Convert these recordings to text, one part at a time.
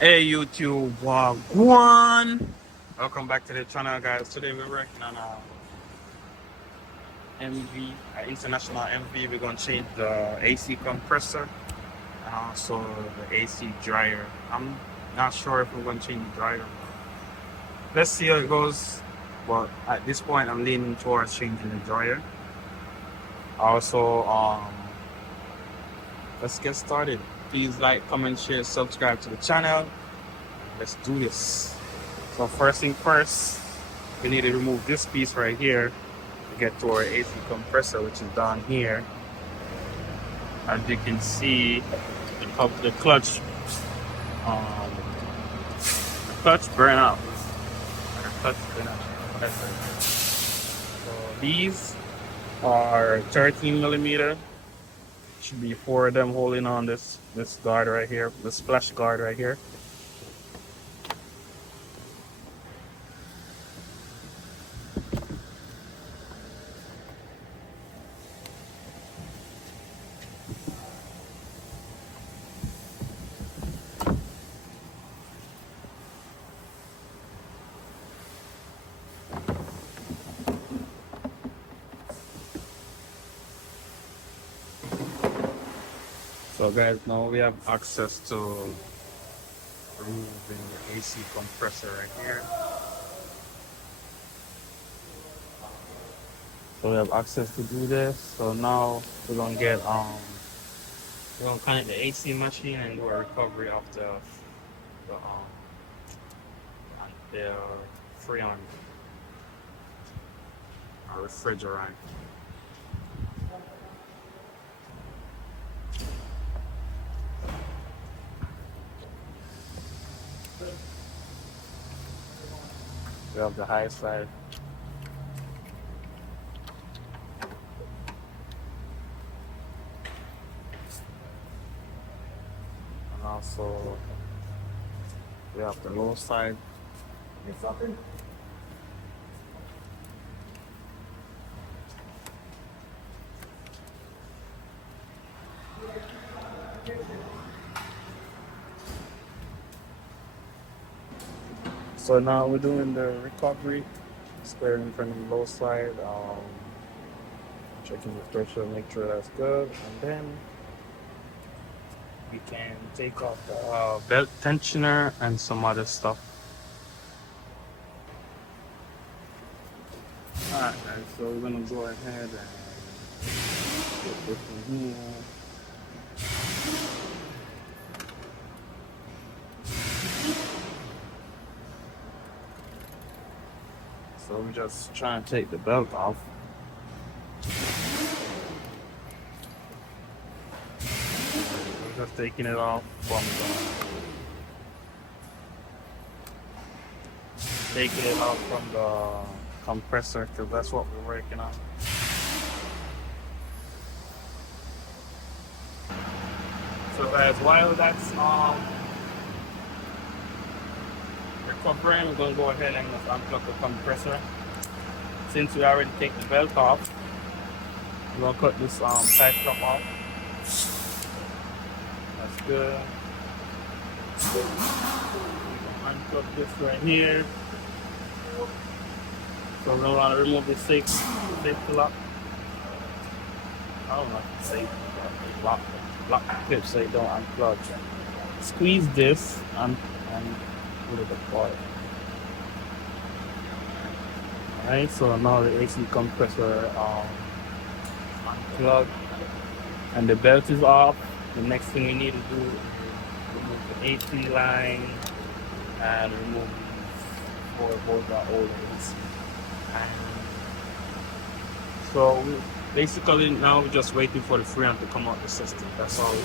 Hey YouTube, one. Welcome back to the channel, guys. Today we're working on a MV, international MV. We're gonna change the AC compressor and also the AC dryer. I'm not sure if we're gonna change the dryer. Let's see how it goes. But at this point, I'm leaning towards changing the dryer. Also, let's get started. Please like, comment, share, subscribe to the channel. Let's do this. So first thing first, we need to remove this piece right here to get to our AC compressor, which is down here. As you can see, the clutch burn out. So these are 13 millimeter. Should be 4 of them holding on this guard right here, the splash guard right here. So guys, now we have access to removing the AC compressor right here. So we have access to do this. So now we're gonna connect the AC machine and do a recovery of the freon or refrigerant. We have the high side. And also we have the low side. So now we're doing the recovery, squaring from the low side, checking the pressure, make sure that's good, and then we can take off the belt tensioner and some other stuff. Alright guys, so we're gonna go ahead and put this in here. So we're just trying to take the belt off. We're just taking it off from the compressor, because that's what we're working on. So guys, while that's recovering, we're going to go ahead and just unplug the compressor. Since we already take the belt off, we're going to cut this side strap off. That's good. We can unplug this right here. So we're going to remove the safety lock. I don't know if it's safety lock the clip so you don't unplug. Squeeze this and put it apart. Alright, so now the AC compressor unplugged and the belt is off. The next thing we need to do is remove the AC line and remove these 4 bolts that hold the AC. So basically now we're just waiting for the freon to come out the system. That's all we do.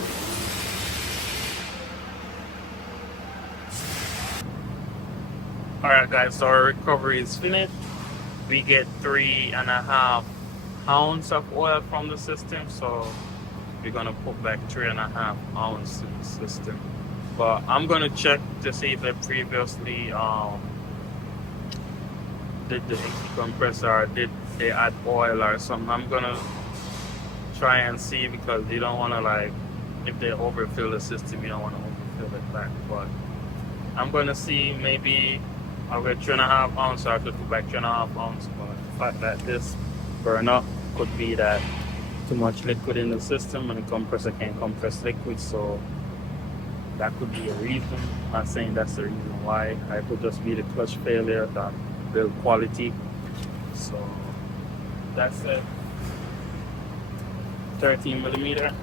Alright guys, so our recovery is finished. We get 3.5 ounces of oil from the system, so we're gonna put back 3.5 ounces to the system. But I'm gonna check to see if they previously did the AC compressor or did they add oil or something. I'm gonna try and see, because you don't want to, like, if they overfill the system, you don't want to overfill it back. But I'm gonna see, maybe I'll get 3.5 ounce, so I could go back 3.5 ounce. But the fact that this burn up could be that too much liquid in the system and the compressor can't compress liquid, so that could be a reason. I'm not saying that's the reason why. It could just be the clutch failure, that build quality. So that's it. 13 millimeter.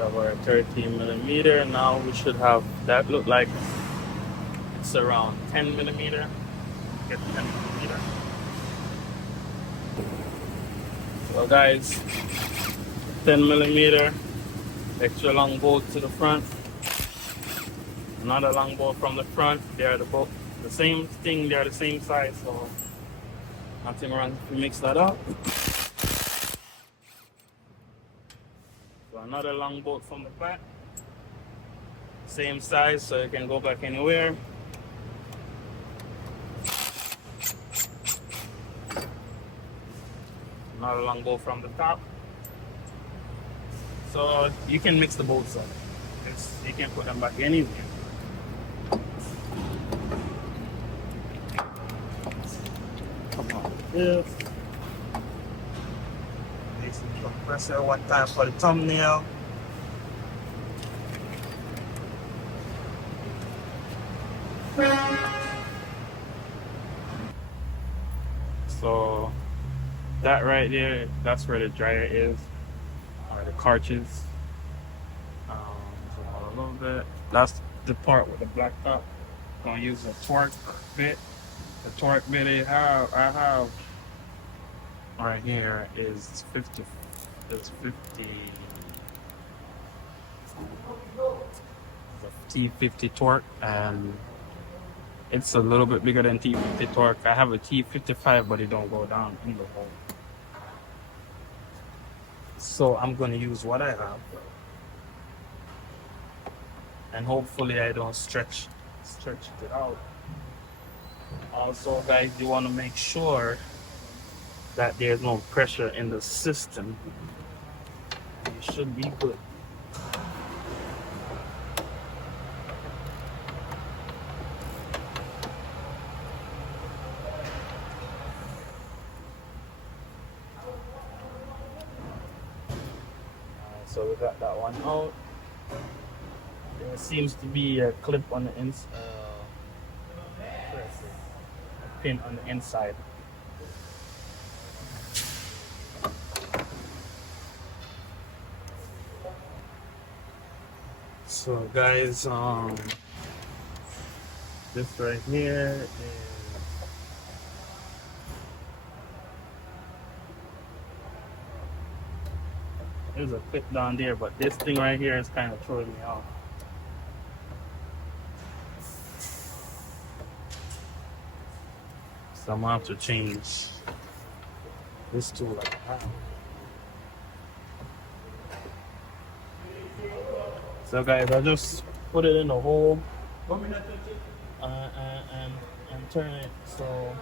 Our 13 millimeter. Now we should have that look like it's around 10 millimeter. Get 10 millimeter. So guys, 10 millimeter, extra long bolt to the front, another long bolt from the front. They're both the same thing, they're the same size, so nothing wrong if we mix that up. So another long bolt from the back, same size, so you can go back anywhere. Another long bolt from the top. So you can mix the bolts up. You can put them back anywhere. Come on, this. This compressor one time for the thumbnail. So that right there, that's where the dryer is, or the cartridge. A little bit. That's the part with the black top. Gonna use a torque bit. The torque bit I have right here is 50. It's 50. T50 torque, and it's a little bit bigger than T50 torque. I have a T55, but it don't go down in the hole. So I'm gonna use what I have, and hopefully I don't stretch it out. Also, guys, you want to make sure that there's no pressure in the system. You should be good. So we got that one out. There seems to be a clip on the inside, a pin on the inside. So guys, this right here is there's a clip down there, but this thing right here is kind of throwing me off. So I'm gonna have to change this tool like that. So guys, I just put it in the hole and turn it so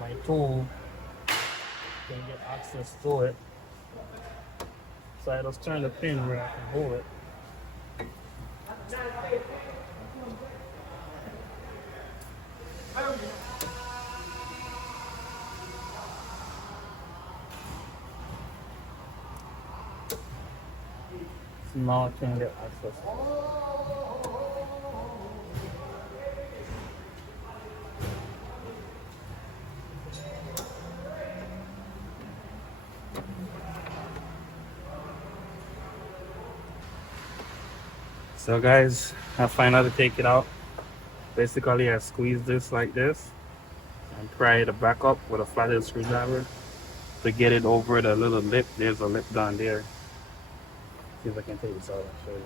my tool can get access to it. So I just turn the pin where I can hold it. Now I can get access. So guys, I finally take it out. Basically, I squeeze this like this and pry it back up with a flathead screwdriver. to get it over the little lip. There's a lip down there. See if I can take this out and show you.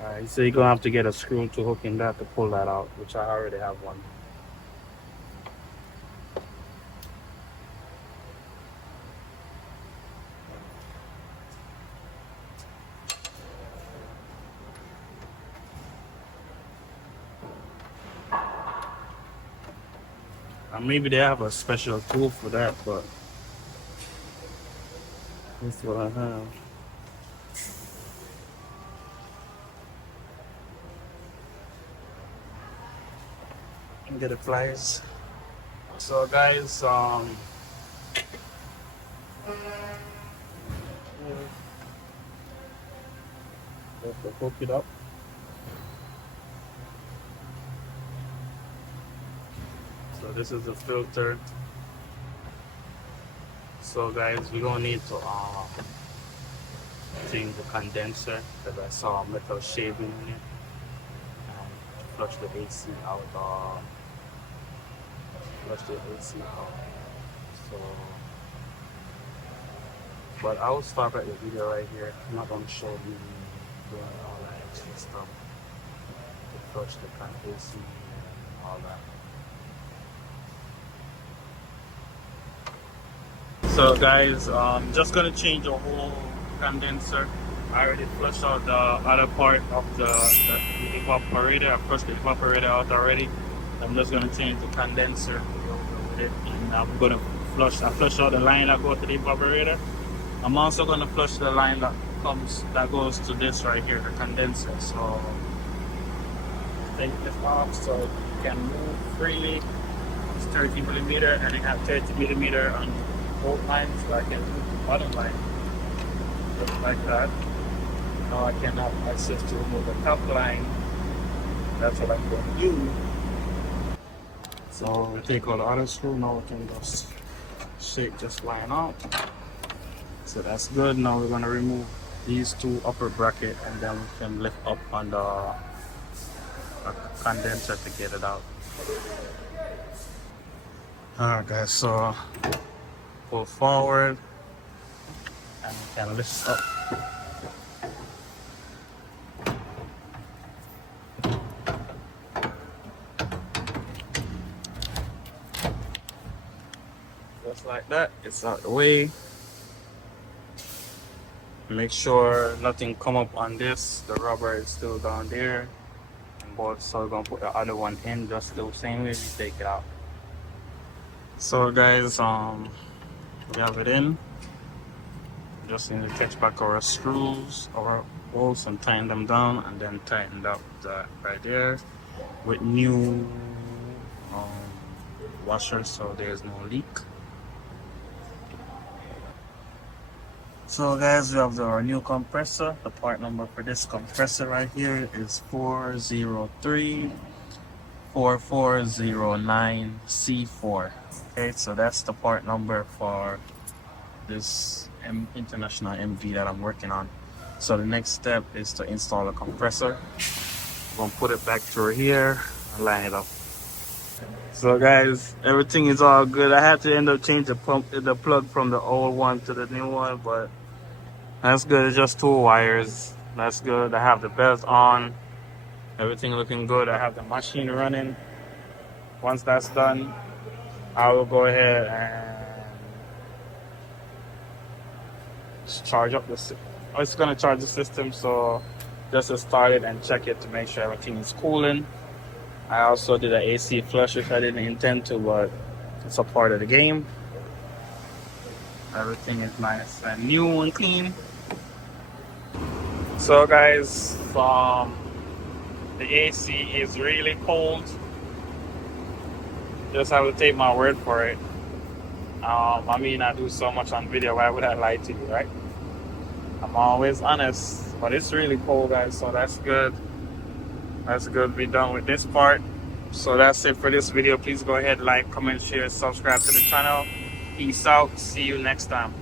Alright, so you're gonna have to get a screw to hook in that to pull that out, which I already have one. Maybe they have a special tool for that, but that's what I have. Get the pliers. So guys, just to hook it up. So this is the filter. So guys, we're gonna need to change the condenser because I saw metal shaving in it, and flush the AC out. Flush the AC out. So, but I will stop at the video right here. I'm not gonna show you doing all that extra stuff to flush the AC and all that. So guys, just gonna change the whole condenser. I already flushed out the other part of the evaporator. I flushed the evaporator out already. I'm just gonna change the condenser with it, and I'm gonna flush. I flushed out the line that goes to the evaporator. I'm also gonna flush the line that goes to this right here, the condenser. So take this off so you can move freely. It's 30 millimeter, and I have 30 millimeter on both lines, so I can move the bottom line just like that. Now I can have access to remove the top line. That's what I'm going to do. So we take out the other screw. Now we can just shake this line out. So that's good. Now we're going to remove these two upper bracket, and then we can lift up on the condenser to get it out. Alright guys, so pull forward and we can lift up. Just like that, it's out the way. Make sure nothing come up on this. The rubber is still down there. So we're gonna put the other one in just the same way we take it out. So guys, we have it in. Just need to catch back our screws, our bolts, and tighten them down, and then tighten up that right there with new washers, so there's no leak. So guys, we have our new compressor. The part number for this compressor right here is 403-4409C4. Okay, so that's the part number for this international MV that I'm working on. So the next step is to install a compressor. I'm gonna put it back through here and line it up. So guys, everything is all good. I had to end up changing the plug from the old one to the new one, but that's good. It's just 2 wires. That's good. I have the belt on. Everything looking good. I have the machine running. Once that's done, I will go ahead and charge up the system. It's going to charge the system, so just to start it and check it to make sure everything is cooling. I also did an AC flush, which I didn't intend to, but it's a part of the game. Everything is nice and new and clean. So guys, the AC is really cold. Just have to take my word for it. I mean, I do so much on video, why would I lie to you, right? I'm always honest, but it's really cold, guys, so that's good. That's good. We're done with this part. So that's it for this video. Please go ahead, like, comment, share, subscribe to the channel. Peace out. See you next time.